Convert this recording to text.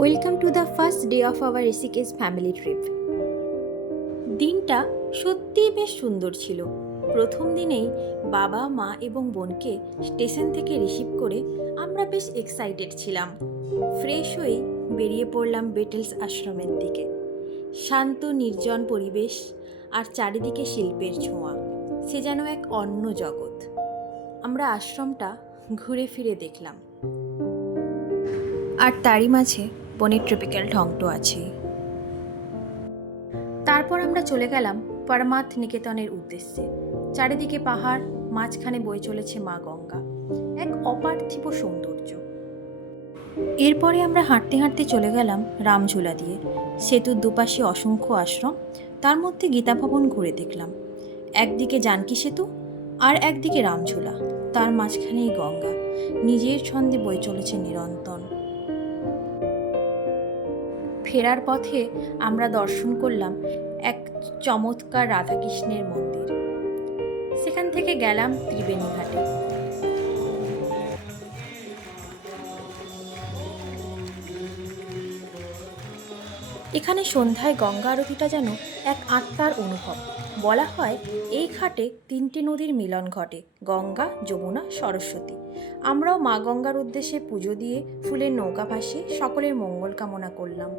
Welcome to the first day of our Rishikesh family trip. দিনটা সত্যিই বেশ সুন্দর ছিল। প্রথম দিনেই বাবা, মা এবং বোনকে স্টেশন থেকে রিসিভ করে আমরা বেশ এক্সাইটেড ছিলাম। ফ্রেশ হয়ে বেরিয়ে পড়লাম বেটেলস আশ্রমের দিকে। শান্ত নির্জন পরিবেশ আর চারিদিকে শিল্পের ছোঁয়া, সে যেন এক অন্য জগৎ। আমরা আশ্রমটা ঘুরে ফিরে দেখলাম, আর তারই মাঝে বনের ট্রপিক্যাল ঢংটো আছে। তারপর আমরা চলে গেলাম পরমার্থ নিকেতনের উদ্দেশ্যে। চারিদিকে পাহাড়, মাঝখানে বয়ে চলেছে মা গঙ্গা, এক অপার্থিব সৌন্দর্য। এরপরে আমরা হাঁটতে হাঁটতে চলে গেলাম রামঝুলা দিয়ে। সেতুর দুপাশে অসংখ্য আশ্রম, তার মধ্যে গীতা ভবন ঘুরে দেখলাম। একদিকে জানকী সেতু আর একদিকে রামঝুলা, তার মাঝখানেই গঙ্গা নিজের ছন্দে বয়ে চলেছে নিরন্তর। ফেরার পথে আমরা দর্শন করলাম এক চমৎকার রাধাকৃষ্ণের মন্দির। সেখান থেকে গেলাম ত্রিবেণী ঘাটে। এখানে সন্ধ্যায় গঙ্গা আরতিটা যেন এক আত্মার অনুভব। বলা হয় এই ঘাটে তিনটি নদীর মিলন ঘটে, গঙ্গা, যমুনা, সরস্বতী। আমরাও মা গঙ্গার উদ্দেশ্যে পুজো দিয়ে ফুলের নৌকা ভাসিয়ে সকলের মঙ্গল কামনা করলাম।